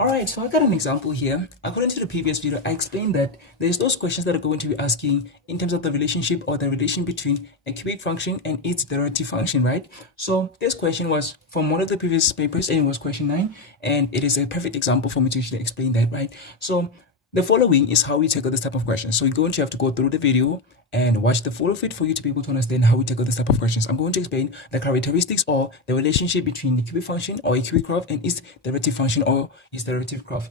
Alright, so I got an example here. According to the previous video, I explained that there's those questions that are going to be asking in terms of the relationship or the relation between a cubic function and its derivative function, right? So this question was from one of the previous papers and it was question 9, and it is a perfect example for me to actually explain that, right? So the following is how we tackle this type of questions. So you're going to have to go through the video and watch the full of it for you to be able to understand how we tackle this type of questions. I'm going to explain the characteristics or the relationship between the cubic function or a cubic graph and its derivative function or its derivative graph.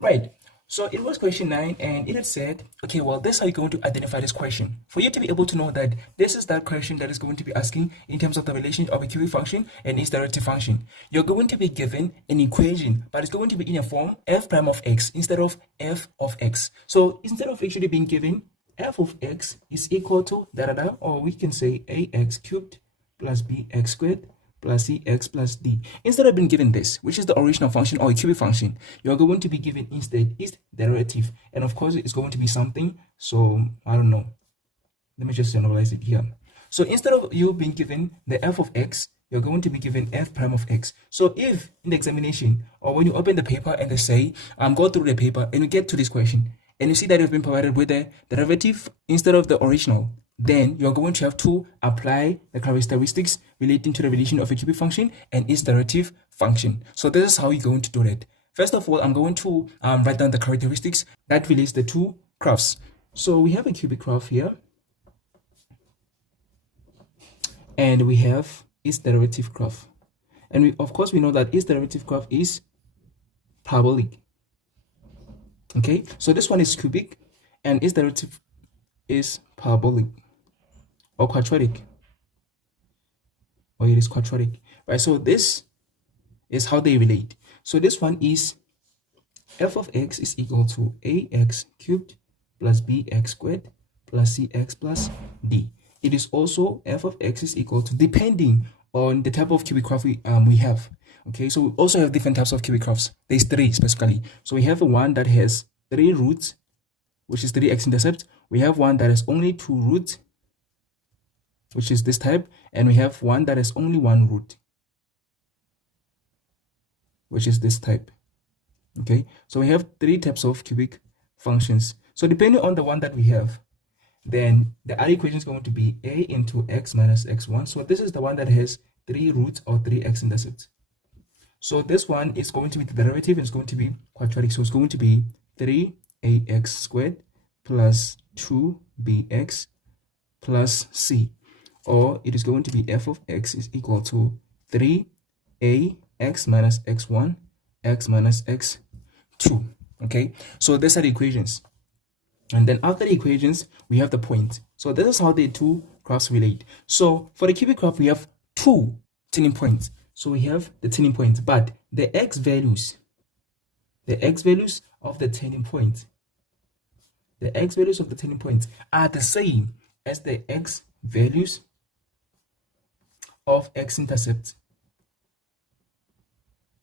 Right. So it was question 9 and it had said, okay, well, this is how you're going to identify this question. For you to be able to know that this is that question that is going to be asking in terms of the relation of a cubic function and its derivative function. You're going to be given an equation, but it's going to be in a form f prime of x instead of f of x. So instead of actually being given f of x is equal to da, or we can say ax cubed plus bx squared plus cx plus d. Instead of being given this, which is the original function or a cubic function, you're going to be given instead its derivative. And of course, it's going to be something. So I don't know. Let me just generalize it here. So instead of you being given the f of x, you're going to be given f prime of x. So if in the examination or when you open the paper and they say, go through the paper and you get to this question and you see that you've been provided with the derivative instead of the original, then you're going to have to apply the characteristics relating to the relation of a cubic function and its derivative function. So this is how you're going to do that. First of all, I'm going to write down the characteristics that relates the two graphs. So we have a cubic graph here, and we have its derivative graph. And of course, we know that its derivative graph is parabolic. Okay, so this one is cubic, and its derivative is parabolic. Or quadratic, or it is quadratic, right? So this is how they relate. So this one is f of x is equal to ax cubed plus bx squared plus cx plus d. It is also f of x is equal to, depending on the type of cubic graph we have. Okay, so we also have different types of cubic graphs. There's 3 specifically. So we have one that has 3 roots, which is 3 x-intercept. We have one that has only 2 roots, which is this type, and we have one that has only 1 root, which is this type. Okay, so we have 3 types of cubic functions. So depending on the one that we have, then the other equation is going to be a into x minus x1. So this is the one that has 3 roots or 3 x-intercepts. So this one is going to be the derivative, and it's going to be quadratic. So it's going to be 3ax squared plus 2bx plus c. Or it is going to be f of x is equal to 3ax minus x1, x minus x2. Okay, so these are the equations. And then after the equations, we have the point. So this is how the two graphs relate. So for the cubic graph, we have 2 turning points. So we have the turning points, but the x values of the turning point, are the same as the x values of x-intercept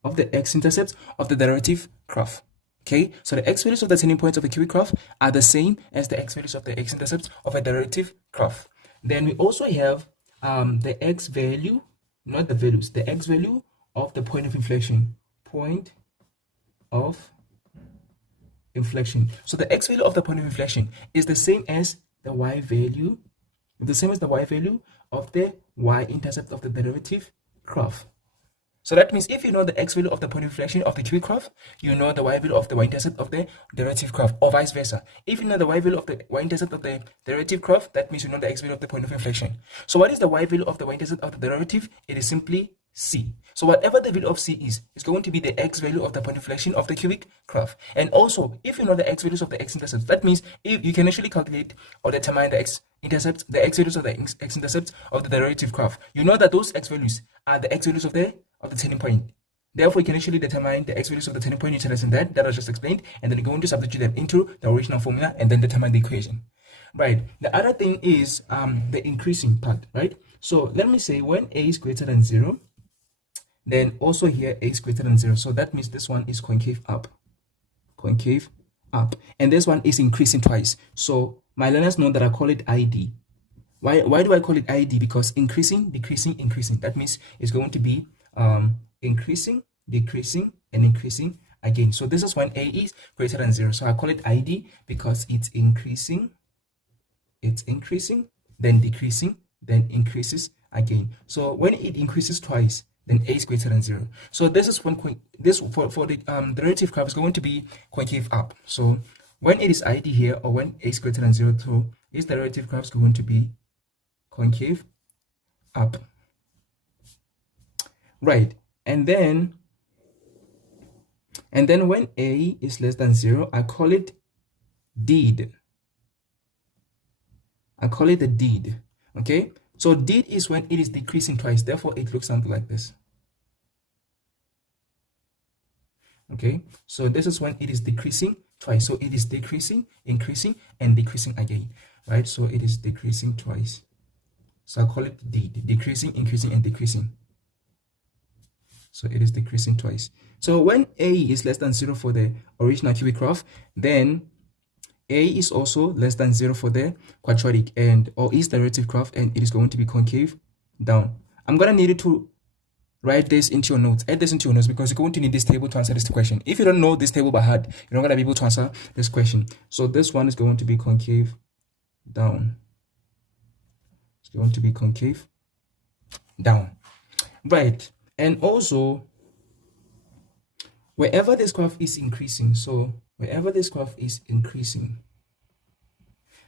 of the derivative graph. Okay, so the x values of the turning points of the cubic graph are the same as the x values of the x-intercept of a derivative graph. Then we also have the x value, not the values, the x value of the point of inflection. So the x value of the point of inflection is the same as the y value, of the y-intercept of the derivative graph. So that means if you know the x value of the point of inflection of the cubic graph, you know the y value of the y-intercept of the derivative graph, or vice versa. If you know the y value of the y-intercept of the derivative graph, that means you know the x value of the point of inflection. So what is the y value of the y-intercept of the derivative? It is simply c. So whatever the value of c is going to be the x value of the point of inflection of the cubic graph. And also, if you know the x values of the x-intercepts, that means if you can actually calculate or determine the x-intercept, the x values of the x-intercept of the derivative graph. You know that those x values are the x values of the turning point. Therefore, you can actually determine the x values of the turning point utilizing that I just explained, and then you're going to substitute them into the original formula and then determine the equation. Right. The other thing is the increasing part, right? So let me say when a is greater than 0, then also here a is greater than 0. So that means this one is concave up. And this one is increasing twice. So my learners know that I call it ID. Why do I call it ID? Because increasing, decreasing, increasing. That means it's going to be increasing, decreasing, and increasing again. So this is when a is greater than 0. So I call it ID because it's increasing, then decreasing, then increases again. So when it increases twice, then a is greater than 0. So this is when this for the derivative graph is going to be concave up. So when it is ID here, or when a is greater than 0, so its derivative graph is going to be concave up, right? And then when a is less than 0, I call it deed. I call it the deed. Okay, so deed is when it is decreasing twice, therefore it looks something like this. Okay, so this is when it is decreasing twice. So it is decreasing, increasing, and decreasing again, right? So it is decreasing twice. So I call it deed, decreasing, increasing, and decreasing. So it is decreasing twice. So when a is less than 0 for the original cubic graph, then a is also less than 0 for the quadratic and or its derivative graph, and it is going to be concave down. I'm gonna need you to write this into your notes, add this into your notes, because you're going to need this table to answer this question. If you don't know this table by heart, you're not gonna be able to answer this question. So this one is going to be concave down. It's going to be concave down, right? And also, wherever this graph is increasing, so wherever this graph is increasing,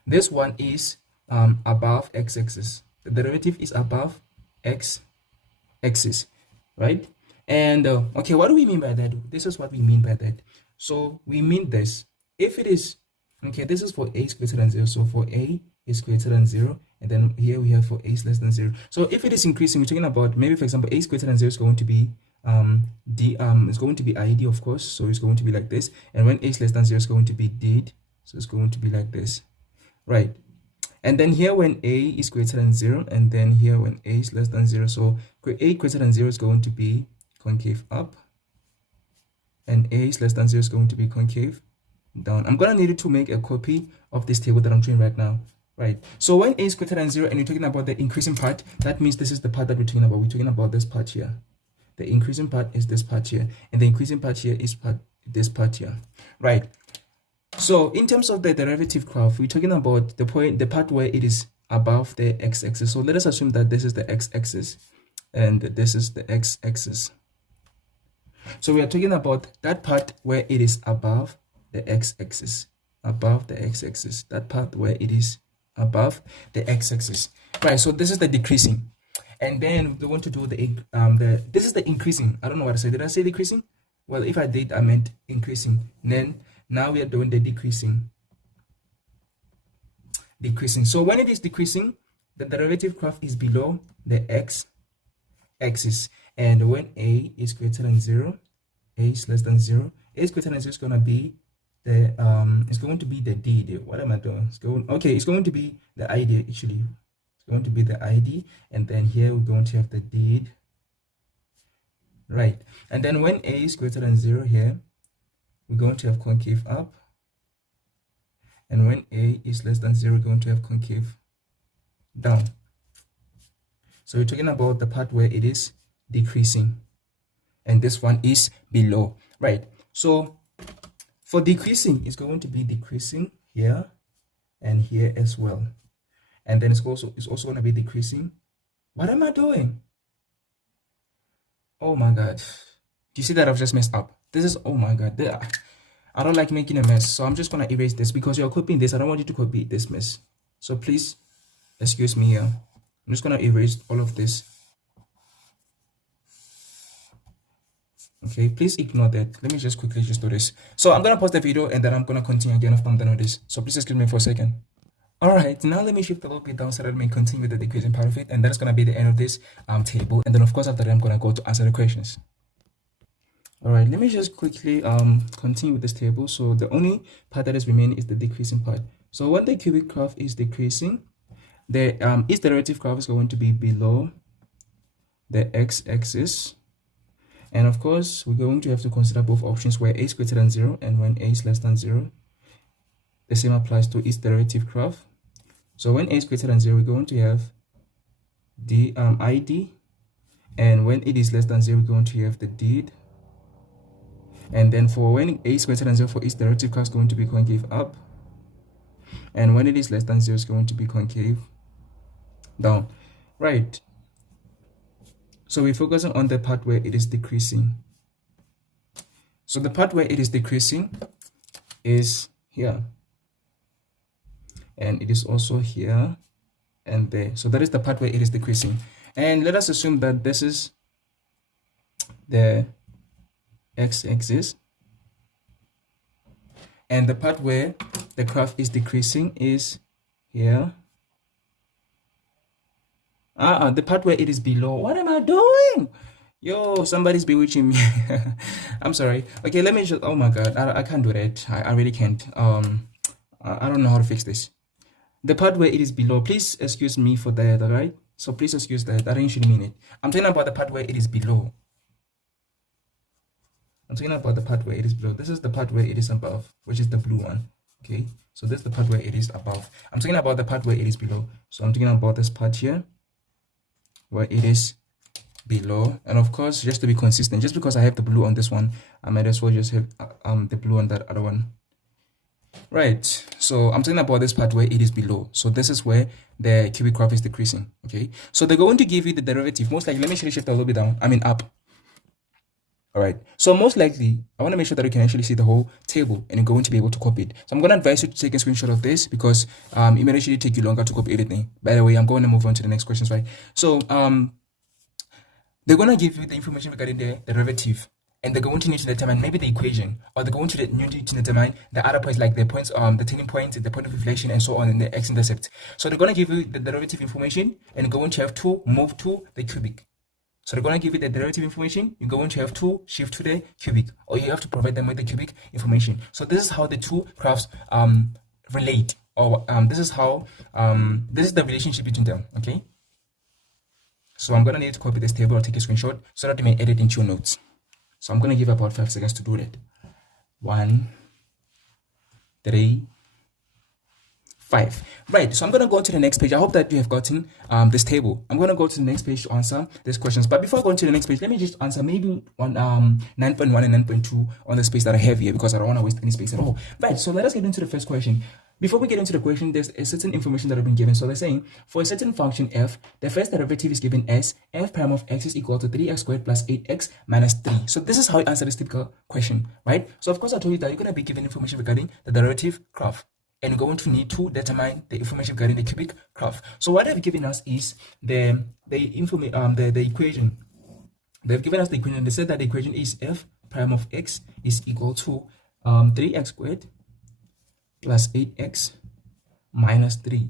this one is above x-axis. The derivative is above x-axis, right? And okay, what do we mean by that? This is what we mean by that. So we mean this. If it is, okay, this is for a is greater than 0. So for a is greater than 0, and then here we have for a is less than 0. So if it is increasing, we're talking about, maybe for example, a is greater than 0 is going to be it's going to be ID, of course. So it's going to be like this. And when a is less than 0, it's going to be did. So it's going to be like this, right? And then here when a is greater than 0, and then here when a is less than 0, so a greater than 0 is going to be concave up, and a is less than 0 is going to be concave down. I'm gonna need you to make a copy of this table that I'm doing right now, right? So when a is greater than 0 and you're talking about the increasing part, that means this is the part that we're talking about. We're talking about this part here. The increasing part is this part here, and the increasing part here is this part here, right? So in terms of the derivative graph, we're talking about the part where it is above the x-axis. So let us assume that this is the x-axis and this is the x-axis. So we are talking about that part where it is above the x-axis, that part where it is above the x-axis, right? So this is the decreasing, and then we want to do this is the increasing. I don't know what I said. Did I say decreasing? Well, if I did, I meant increasing. Then now we are doing the decreasing. So when it is decreasing, the derivative graph is below the x-axis, and when a is greater than 0, a is less than 0, a is greater than 0 is gonna be the it's going to be the d. What am I doing? It's going to be the ID actually. It's going to be the ID, and then here we're going to have the deed, right? And then when a is greater than 0 here, we're going to have concave up, and when a is less than 0, we're going to have concave down. So we're talking about the part where it is decreasing, and this one is below, right? So for decreasing, it's going to be decreasing here and here as well, and then it's also going to be decreasing. What am I doing? Oh my god, do you see that I've just messed up? This is, oh my god, I don't like making a mess, so I'm just gonna erase this because you're copying this. I don't want you to copy this mess, so please excuse me here. I'm just gonna erase all of this. Okay, please ignore that. Let me just quickly just do this. So I'm gonna pause the video and then I'm gonna continue again after I'm done with this. So please excuse me for a second. All right, now let me shift a little bit down so that I may continue with the decreasing part of it, and that's gonna be the end of this table. And then of course after that I'm gonna go to answer the questions. All right, let me just quickly continue with this table. So the only part that is remaining is the decreasing part. So when the cubic graph is decreasing, the its derivative graph is going to be below the x-axis. And of course, we're going to have to consider both options where a is greater than 0 and when a is less than 0. The same applies to its derivative graph. So when a is greater than 0, we're going to have the ID, and when it is less than 0, we're going to have the deed. And then for when a is greater than 0, for its derivative curve is going to be concave up. And when it is less than 0, it's going to be concave down. Right. So we're focusing on the part where it is decreasing. So the part where it is decreasing is here. And it is also here and there. So that is the part where it is decreasing. And let us assume that this is the x-axis. And the part where the graph is decreasing is here. The part where it is below. What am I doing? Yo, somebody's bewitching me. I'm sorry. Okay, let me just, oh my God, I can't do that. I really can't. I don't know how to fix this. The part where it is below, please excuse me for that, all right? So please excuse that. I didn't mean it. I'm talking about the part where it is below. I'm talking about the part where it is below. This is the part where it is above, which is the blue one. Okay, so this is the part where it is above. I'm talking about the part where it is below. So I'm talking about this part here, where it is below. And of course, just to be consistent, just because I have the blue on this one, I might as well just have the blue on that other one. Right, so I'm talking about this part where it is below. So this is where the cubic graph is decreasing. Okay, so they're going to give you the derivative. Most likely, let me actually shift a little bit down. I mean up. All right, so most likely, I want to make sure that you can actually see the whole table and you're going to be able to copy it. So I'm going to advise you to take a screenshot of this because it may actually take you longer to copy everything. By the way, I'm going to move on to the next questions, right? So they're going to give you the information regarding the derivative, and they're going to need to determine maybe the equation, or they're going to need to determine the other points, like the points, the turning point, the point of inflation, and so on, and the x-intercept. So they're going to give you the derivative information, and you're going to have to move to the cubic. So they're going to give you the derivative information. You're going to have to shift to the cubic, or you have to provide them with the cubic information. So this is how the two graphs relate, or this is how this is the relationship between them. Okay. So I'm going to need to copy this table or take a screenshot so that you may edit into your notes. So I'm going to give about 5 seconds to do that. 1, 3, 5. Right, so I'm going to go to the next page. I hope that you have gotten this table. I'm going to go to the next page to answer these questions. But before I go to the next page, let me just answer maybe 9.1 and 9.2 on the space that I have here, because I don't want to waste any space at all. Right, so let us get into the first question. Before we get into the question, there's a certain information that have been given. So they're saying, for a certain function f, the first derivative is given as f prime of x is equal to 3x squared plus 8x minus 3. So this is how you answer this typical question, right? So of course, I told you that you're going to be given information regarding the derivative graph, and you're going to need to determine the information regarding the cubic graph. So what they've given us is the equation. They've given us the equation. They said that the equation is f prime of x is equal to 3x squared plus 8x minus 3,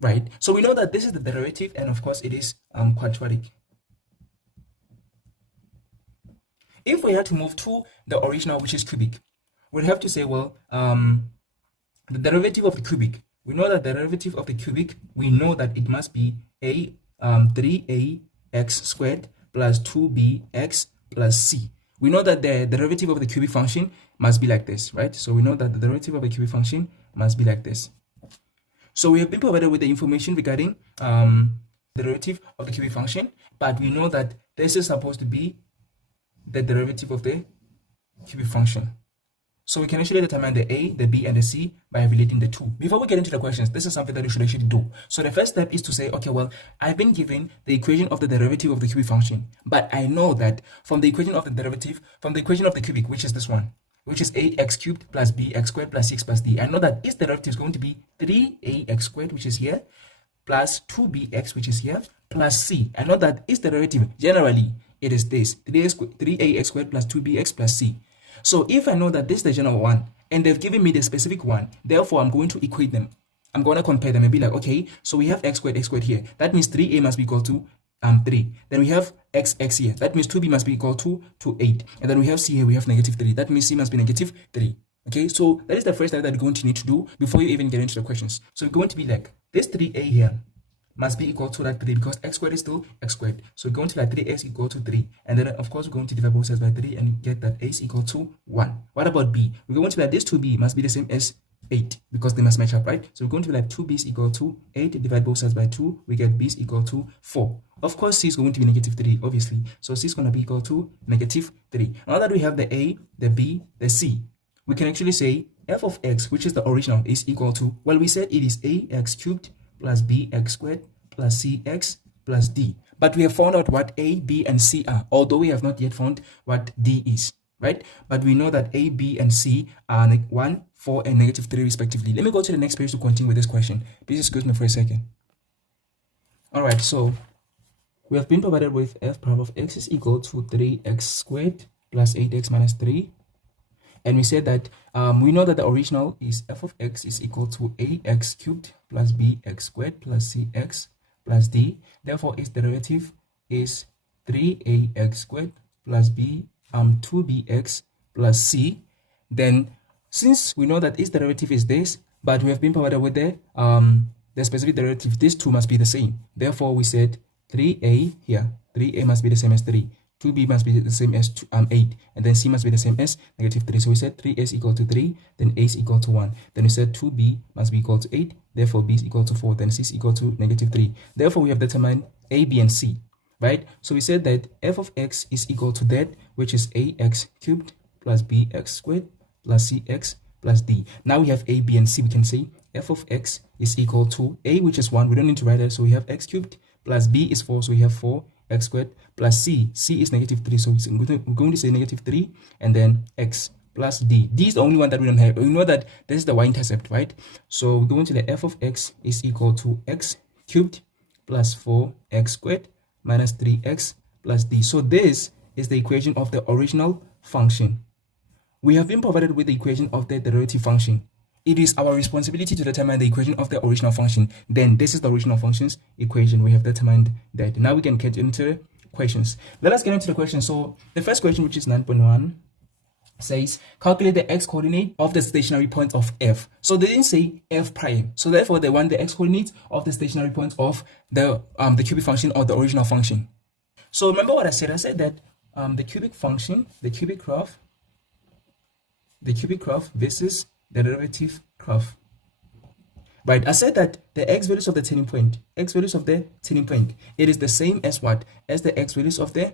right? So we know that this is the derivative, and of course it is quadratic. If we had to move to the original, which is cubic, we'd have to say, well, the derivative of the cubic, we know that the derivative of the cubic, we know that it must be 3ax squared plus 2bx plus c. We know that the derivative of the cubic function must be like this, right? So we know that the derivative of the cubic function must be like this. So we have been provided with the information regarding the derivative of the cubic function, but we know that this is supposed to be the derivative of the cubic function. So we can actually determine the a, the b, and the c by relating the two. Before we get into the questions, this is something that you should actually do. So the first step is to say, okay, well, I've been given the equation of the derivative of the cubic function, but I know that from the equation of the derivative, from the equation of the cubic, which is this one, which is ax cubed plus bx squared plus 6 plus d, I know that its derivative is going to be 3ax squared, which is here, plus 2bx, which is here, plus c. I know that its derivative, generally, it is this, 3ax squared plus 2bx plus c. So if I know that this is the general one, and they've given me the specific one, therefore I'm going to equate them. I'm going to compare them and be like, okay, so we have x squared here. That means 3a must be equal to 3. Then we have x here. That means 2b must be equal to 8. And then we have c here, we have negative 3. That means c must be negative 3. Okay, so that is the first step that you're going to need to do before you even get into the questions. So it's going to be like, this 3a here must be equal to that 3, because x squared is still x squared. So we're going to like 3x equal to 3. And then, of course, we're going to divide both sides by 3 and get that a is equal to 1. What about b? We're going to like this 2b must be the same as 8 because they must match up, right? So we're going to be like 2b is equal to 8, divide both sides by 2, we get b is equal to 4. Of course, c is going to be negative 3, obviously. So c is going to be equal to negative 3. Now that we have the a, the b, the c, we can actually say f of x, which is the original, is equal to, well, we said it is ax cubed plus bx squared plus cx plus d. But we have found out what a, b, and c are, although we have not yet found what d is, right? But we know that a, b, and c are 1, 4, and negative 3 respectively. Let me go to the next page to continue with this question. Please excuse me for a second. All right, so we have been provided with f prime of x is equal to 3x squared plus 8x minus 3. And we said that we know that the original is f of x is equal to ax cubed plus bx squared plus cx plus d. Therefore, its derivative is 3ax squared plus 2bx plus c. Then, since we know that its derivative is this, but we have been provided with the specific derivative, these two must be the same. Therefore, we said 3a here, 3a must be the same as 3. 2b must be the same as 8, and then c must be the same as negative 3. So we said 3a is equal to 3, then a is equal to 1. Then we said 2b must be equal to 8, therefore b is equal to 4, then c is equal to negative 3. Therefore, we have determined a, b, and c, right? So we said that f of x is equal to that, which is ax cubed plus bx squared plus cx plus d. Now we have a, b, and c. We can say f of x is equal to a, which is 1. We don't need to write it, so we have x cubed plus b is 4, so we have 4 x squared plus c is negative 3, so we're going to say negative 3 and then x plus d. D is the only one that we don't have. We know that this is the y-intercept, right? So we're going to the f of x is equal to x cubed plus 4x squared minus 3x plus d. So this is the equation of the original function. We have been provided with the equation of the derivative function. It is our responsibility to determine the equation of the original function. Then this is the original function's equation. We have determined that. Now we can get into the questions. Let us get into the question. So the first question, which is 9.1, says calculate the x-coordinate of the stationary point of f. So they didn't say f prime. So therefore they want the x-coordinate of the stationary point of the cubic function or the original function. So remember what I said? I said that the cubic function, the cubic graph versus the derivative graph. Right, I said that the x values of the turning point, it is the same as what? As the x values of the,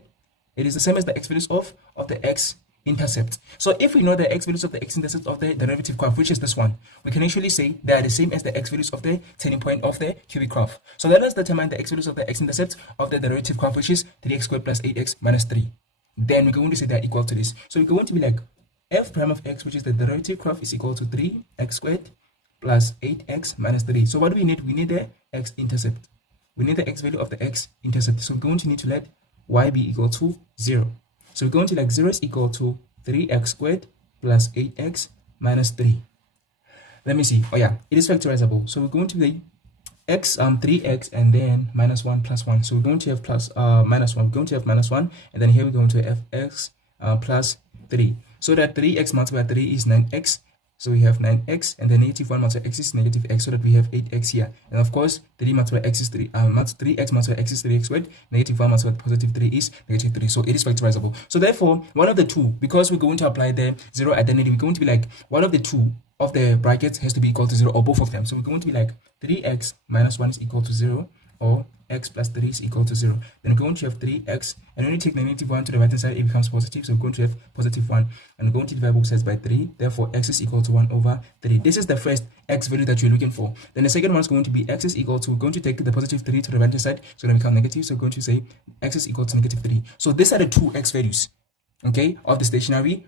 it is the same as the x values of the x-intercept. So if we know the x values of the x-intercept of the derivative graph, which is this one, we can actually say they are the same as the x values of the turning point of the cubic graph. So let us determine the x values of the x-intercept of the derivative graph, which is 3x squared plus 8x minus 3. Then we're going to say they are equal to this. So we're going to be like f prime of x, which is the derivative graph, is equal to 3x squared plus 8x minus 3. So what do we need? We need the x-intercept. We need the x value of the x-intercept. So we're going to need to let y be equal to 0. So we're going to like 0 is equal to 3x squared plus 8x minus 3. Let me see. Oh yeah, it is factorizable. So we're going to be x 3x and then minus 1 plus 1. So we're going to have plus minus 1. We're going to have minus 1, and then here we're going to have fx plus 3. So that 3x multiplied by 3 is 9x. So we have 9x, and then negative 1 multiplied by x is negative x, so that we have 8x here. And of course, 3 multiplied by x is 3, 3x multiplied by x is 3x squared, negative 1 multiplied by positive 3 is negative 3. So it is factorizable. So therefore, one of the two, because we're going to apply the zero identity, we're going to be like, one of the two of the brackets has to be equal to 0, or both of them. So we're going to be like 3x minus 1 is equal to 0, or x plus 3 is equal to 0. Then we're going to have 3x, and when you take the negative 1 to the right hand side, it becomes positive. So we're going to have positive 1, and we're going to divide both sides by 3. Therefore, x is equal to 1 over 3. This is the first x value that you're looking for. Then the second one is going to be x is equal to, we're going to take the positive 3 to the right hand side, so it's going to become negative. So we're going to say x is equal to negative 3. So these are the two x values, okay, of the stationary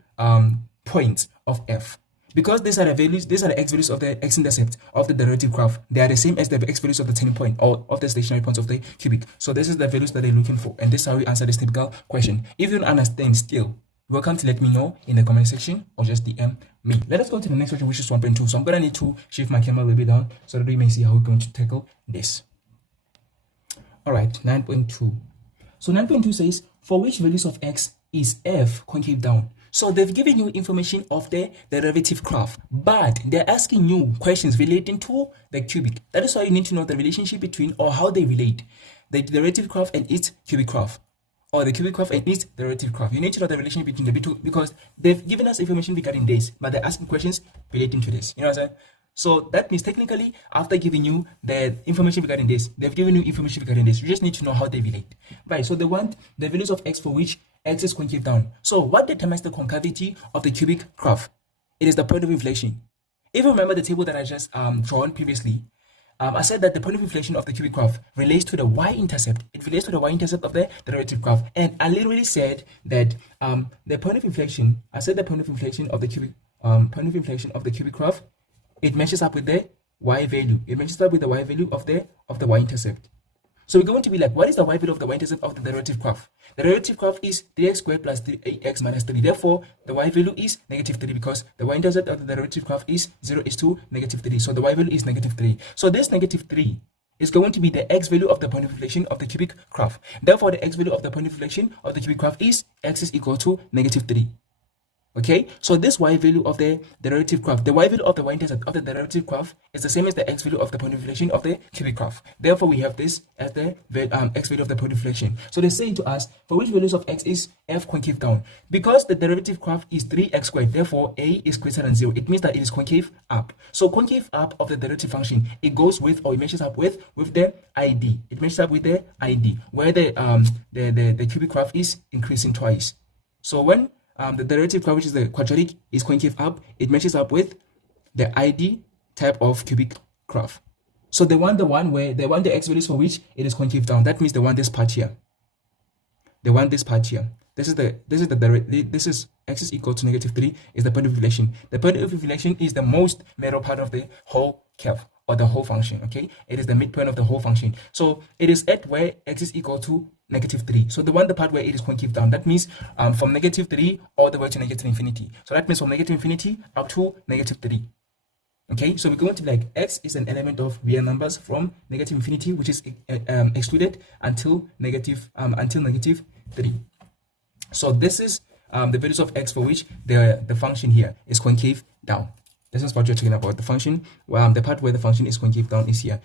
points of f. Because these are the values, these are the x values of the x-intercept of the derivative graph. They are the same as the x values of the turning point or of the stationary points of the cubic. So this is the values that they're looking for, and this is how we answer this typical question. If you don't understand still, welcome to let me know in the comment section or just DM me. Let us go to the next question, which is 1.2. So I'm gonna need to shift my camera a little bit down so that we may see how we're going to tackle this. All right, 9.2. So 9.2 says, for which values of x is f concave down? So they've given you information of the derivative graph, but they're asking you questions relating to the cubic. That is why you need to know the relationship between, or how they relate, the derivative graph and its cubic graph. or the cubic graph and its derivative graph. You need to know the relation between the two because they've given us information regarding this, but they're asking questions relating to this. You know what I'm saying? So that means technically, after giving you the information regarding this, they've given you information regarding this. You just need to know how they relate. Right, so they want the values of x for which x is concave down. So what determines the concavity of the cubic graph? It is the point of inflation. If you remember the table that I just drawn previously, I said that the point of inflation of the cubic graph relates to the y-intercept. It relates to the y-intercept of the derivative graph. And I literally said that the point of inflation, I said the point of inflation of the cubic graph, it matches up with the y value. It matches up with the y value of the y-intercept. So we're going to be like, what is the y value of the y-intercept of the derivative graph? The derivative graph is 3x squared plus 3x minus 3. Therefore, the y value is negative 3 because the y-intercept of the derivative graph is 0 is to negative 3. So the y value is negative 3. So this negative 3 is going to be the x value of the point of inflation of the cubic graph. Therefore, the x value of the point of inflation of the cubic graph is x is equal to negative 3. Okay, so this y value of the derivative graph, the y value of the y-intercept of the derivative graph is the same as the x value of the point of inflation of the cubic graph. Therefore, we have this as the x value of the point of inflation. So they're saying to us, for which values of x is f concave down? Because the derivative graph is 3x squared, therefore a is greater than 0. It means that it is concave up. So concave up of the derivative function, it goes with, or it matches up with the ID. It matches up with the ID, where the cubic graph is increasing twice. So when the derivative graph, which is the quadratic, is concave up, it matches up with the ID type of cubic graph. So they want the x values for which it is concave down. That means they want this part here. They want this part here. This is x is equal to negative 3 is the point of inflation. The point of inflation is the most middle part of the whole curve or the whole function. Okay, it is the midpoint of the whole function. So it is at where x is equal to negative 3. So they want the part where it is concave down. That means from negative 3 all the way to negative infinity. So that means from negative infinity up to negative 3. Okay, so we're going to be like x is an element of real numbers from negative infinity, which is excluded until negative 3. So this is the values of x for which the function here is concave down. This is what you're talking about. The function, the part where the function is concave down is here,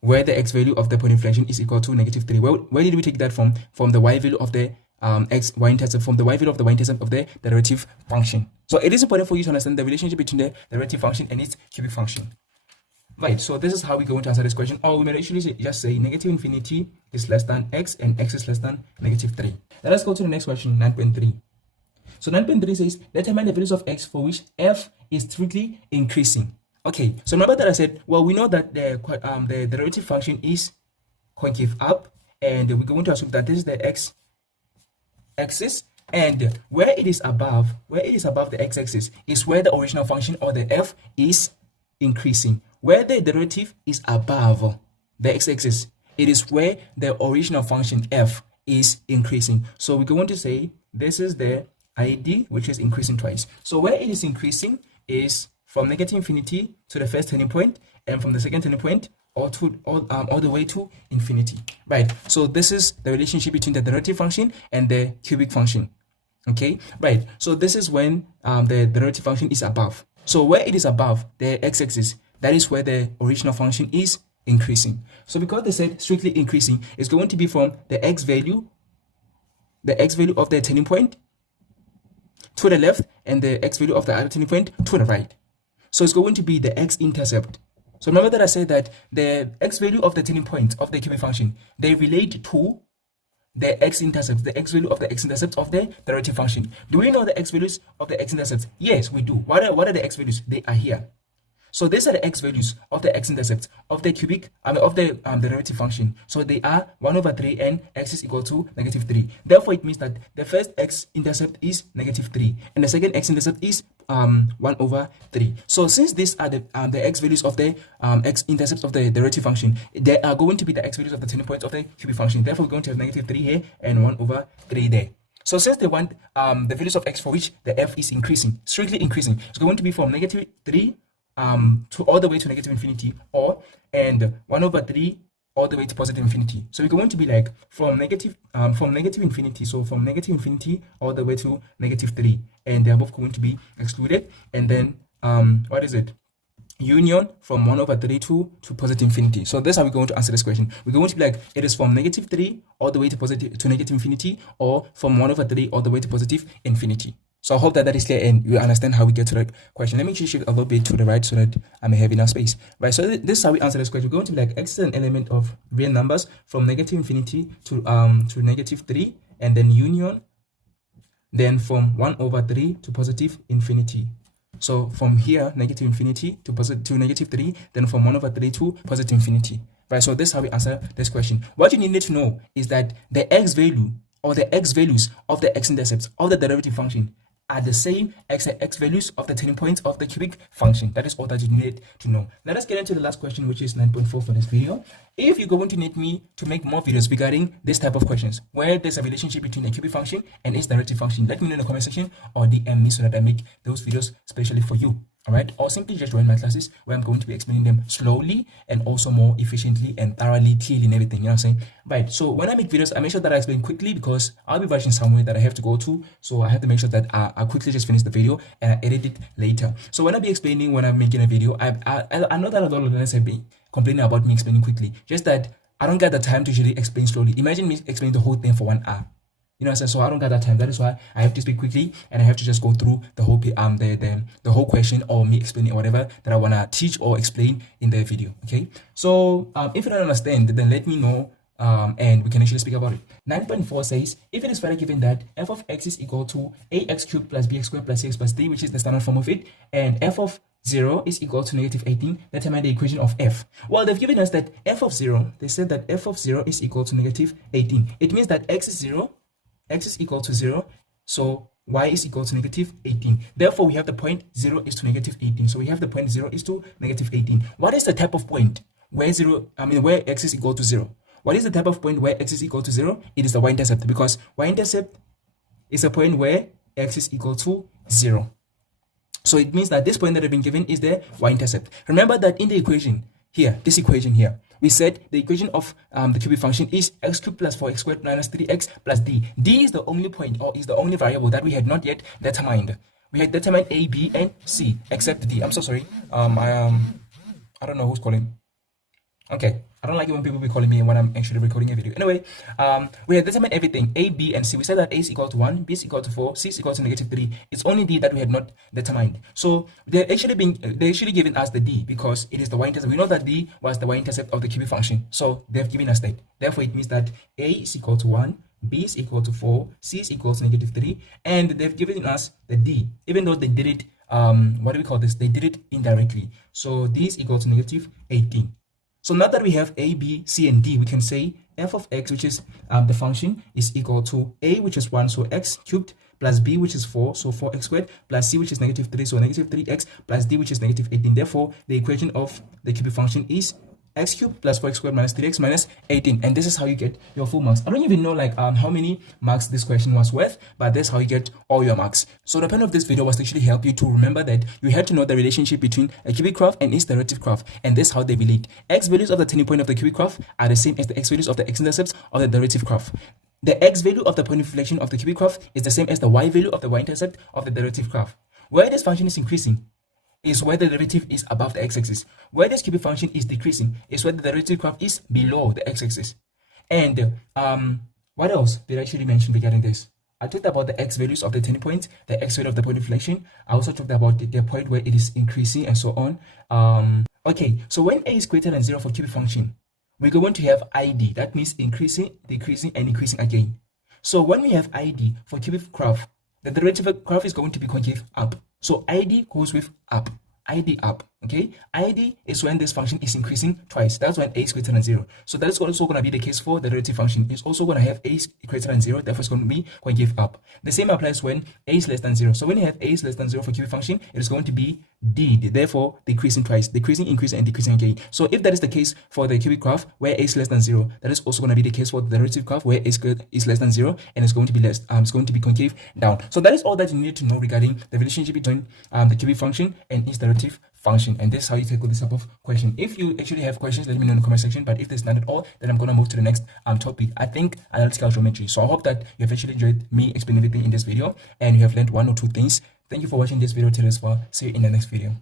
where the x value of the point inflation is equal to negative 3. Where did we take that from? From the y value of the y-intercept, from the y value of the y-intercept of the derivative function. So it is important for you to understand the relationship between the derivative function and its cubic function. Right, so this is how we're going to answer this question. Or we may actually just say negative infinity is less than x and x is less than negative 3. Now let's go to the next question, 9.3. So 9.3 says, determine the values of x for which f is strictly increasing. Okay, so remember that I said, well, we know that the derivative function is concave up, and we're going to assume that this is the x-axis, and where it is above the x-axis is where the original function or the f is increasing. Where the derivative is above the x-axis, it is where the original function f is increasing. So we're going to say this is the ID, which is increasing twice. So where it is increasing is from negative infinity to the first turning point, and from the second turning point all the way to infinity. Right, so this is the relationship between the derivative function and the cubic function. Okay, right, so this is when the derivative function is above. So where it is above the x-axis, that is where the original function is increasing. So because they said strictly increasing, it's going to be from the x value of the turning point to the left, and the x value of the other turning point to the right. So it's going to be the x-intercept. So remember that I said that the x value of the turning point of the cubic function, they relate to the x-intercept, the x value of the x-intercept of the derivative function. Do we know the x values of the x-intercepts? Yes, we do. What are the x values? They are here. So these are the x values of the x-intercept of the derivative function. So they are 1 over 3 and x is equal to negative 3. Therefore, it means that the first x-intercept is negative 3 and the second x-intercept is 1 over 3. So since these are the x values of the x-intercepts of the derivative function, they are going to be the x values of the turning points of the cubic function. Therefore, we're going to have negative 3 here and 1 over 3 there. So since they want the values of x for which the f is increasing, strictly increasing, it's going to be from negative 3 to all the way to negative infinity, and 1 over 3 all the way to positive infinity. So we're going to be like from negative infinity, so from negative infinity all the way to negative 3, and they're both going to be excluded. And then what is it? union from 1 over 3 to positive infinity. So that's how we're going to answer this question. We're going to be like, it is from negative 3 all the way to negative infinity, or from 1 over 3 all the way to positive infinity. So I hope that is clear and you understand how we get to the question. Let me just shift a little bit to the right so that I may have enough space. Right, so this is how we answer this question. We're going to be like, x is an element of real numbers from negative infinity to negative 3, and then union, then from 1 over 3 to positive infinity. So from here, negative infinity to negative 3, then from 1 over 3 to positive infinity. Right, so this is how we answer this question. What you need to know is that the x value or the x values of the x-intercepts of the derivative function are the same as the x values of the turning points of the cubic function. That is all that you need to know. Let us get into the last question, which is 9.4 for this video. If you're going to need me to make more videos regarding this type of questions, where there's a relationship between a cubic function and its derivative function, let me know in the comment section or DM me so that I make those videos specially for you. Alright, or simply just join my classes where I'm going to be explaining them slowly and also more efficiently and thoroughly, clearly, and everything. You know what I'm saying? Right, so when I make videos, I make sure that I explain quickly because I'll be rushing somewhere that I have to go to. So I have to make sure that I quickly just finish the video and I edit it later. So when I be explaining, when I'm making a video, I know that a lot of learners have been complaining about me explaining quickly. Just that I don't get the time to usually explain slowly. Imagine me explaining the whole thing for 1 hour. You know what I'm saying? So I don't got that time. That is why I have to speak quickly and I have to just go through the whole the whole question or me explaining whatever that I wanna teach or explain in the video. Okay. So if you don't understand, then let me know and we can actually speak about it. 9.4 says, if it is further given that f of x is equal to ax cubed plus bx squared plus cx plus d, which is the standard form of it, and f of 0 is equal to negative 18, determine the equation of f. Well, they've given us that f of 0, they said that f of 0 is equal to negative 18. It means that x is 0, x is equal to 0, so y is equal to negative 18. Therefore, we have the point 0 is to negative 18. So we have the point 0 is to negative 18. What is the type of point where where x is equal to 0? What is the type of point where x is equal to 0? It is the y-intercept, because y-intercept is a point where x is equal to 0. So it means that this point that has been given is the y-intercept. Remember that in the equation here, this equation here, we said the equation of the cubic function is x cubed plus 4x squared minus 3x plus d. D is the only point or is the only variable that we had not yet determined. We had determined a, b, and c except d. I'm so sorry. I don't know who's calling. Okay, I don't like it when people be calling me when I'm actually recording a video. Anyway, we have determined everything, a, b, and c. We said that a is equal to 1, b is equal to 4, c is equal to negative 3. It's only d that we had not determined. they actually given us the d because it is the y-intercept. We know that d was the y-intercept of the cubic function. So they've given us that. Therefore, it means that a is equal to 1, b is equal to 4, c is equal to negative 3, and they've given us the d, even though they did it, what do we call this? They did it indirectly. So d is equal to negative 18. So now that we have a, b, c, and d, we can say f of x, which is the function, is equal to a, which is 1, so x cubed, plus b, which is 4, so 4x squared, plus c, which is negative 3, so negative 3x, plus d, which is negative 18. Therefore, the equation of the cubic function is x cubed plus 4x squared minus 3x minus 18. And this is how you get your full marks. I don't even know like how many marks this question was worth, but that's how you get all your marks. So the point of this video was to actually help you to remember that you had to know the relationship between a cubic graph and its derivative graph, and this is how they relate. X values of the turning point of the cubic graph are the same as the x values of the x-intercepts of the derivative graph. The x value of the point of inflection of the cubic graph is the same as the y value of the y-intercept of the derivative graph. Where this function is increasing is where the derivative is above the x-axis. Where this cubic function is decreasing is where the derivative graph is below the x-axis. And what else did I actually mention regarding this? I talked about the x values of the turning point, the x value of the point of inflection. I also talked about the point where it is increasing and so on. Okay, so when a is greater than 0 for cubic function, we're going to have id. That means increasing, decreasing, and increasing again. So when we have id for cubic graph, the derivative graph is going to be concave up. So id goes with up, id up, okay? id is when this function is increasing twice. That's when a is greater than 0. So that is also going to be the case for the derivative function. It's also going to have a is greater than 0, therefore it's going to be concave up. The same applies when a is less than 0. So when you have a is less than 0 for cubic function, it is going to be d, therefore decreasing twice, decreasing, increasing, and decreasing again. So if that is the case for the cubic graph where a is less than 0, that is also going to be the case for the derivative graph where a is less than 0, and it's going to be it's going to be concave down. So that is all that you need to know regarding the relationship between the cubic function and its derivative function. And this is how you tackle this type of question. If you actually have questions, let me know in the comment section. But if there's none at all, then I'm going to move to the next topic. I think analytical geometry. So I hope that you have actually enjoyed me explaining everything in this video and you have learned 1 or 2 things. Thank you for watching this video till this far. See you in the next video.